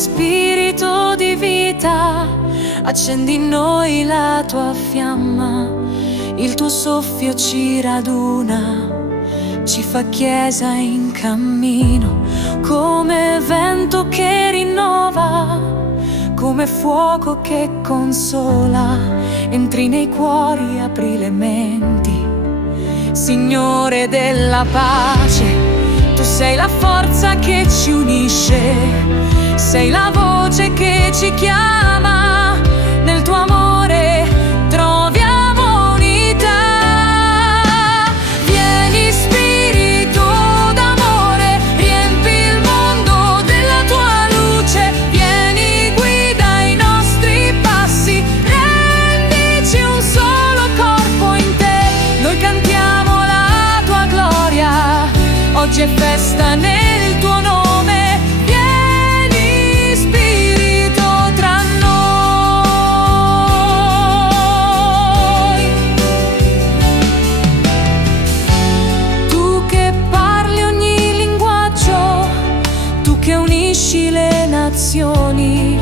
Spirito di vita, accendi in noi la tua fiamma, il tuo soffio ci raduna, ci fa chiesa in cammino, come vento che rinnova, come fuoco che consola, entri nei cuori, apri le menti, Signore della pace. Tu sei la forza che ci unisce, sei la voce che ci chiama, nel tuo amore troviamo unità. Vieni Spirito d'amore, riempi il mondo della tua luce, vieni guida i nostri passi, rendici un solo corpo in te, noi cantiamo la tua gloria, oggi è festa nel tuo nome. Vieni Spirito tra noi. Tu che parli ogni linguaggio, tu che unisci le nazioni,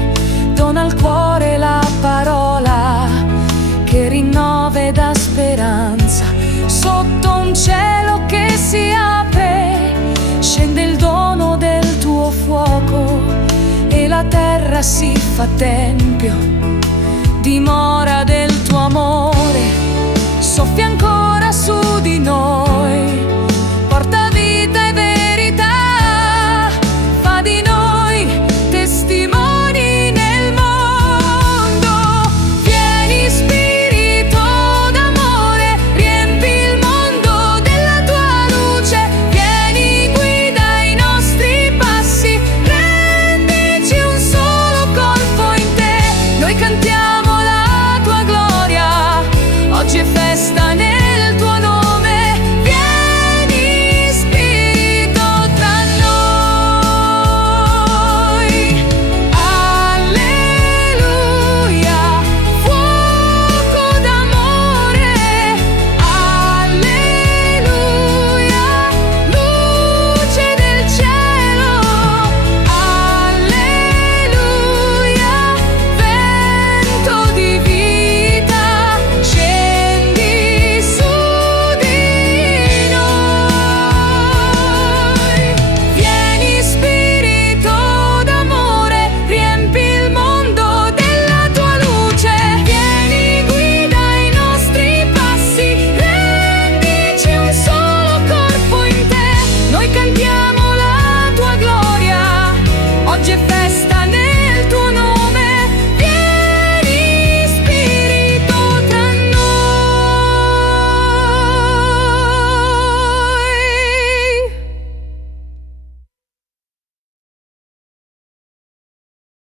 dona al cuore la parola che rinnova e dà speranza. Sotto un cielo che si apre, scende il dono del tuo fuoco e la terra si fa tempio, dimora del tuo amore. Soffia ancora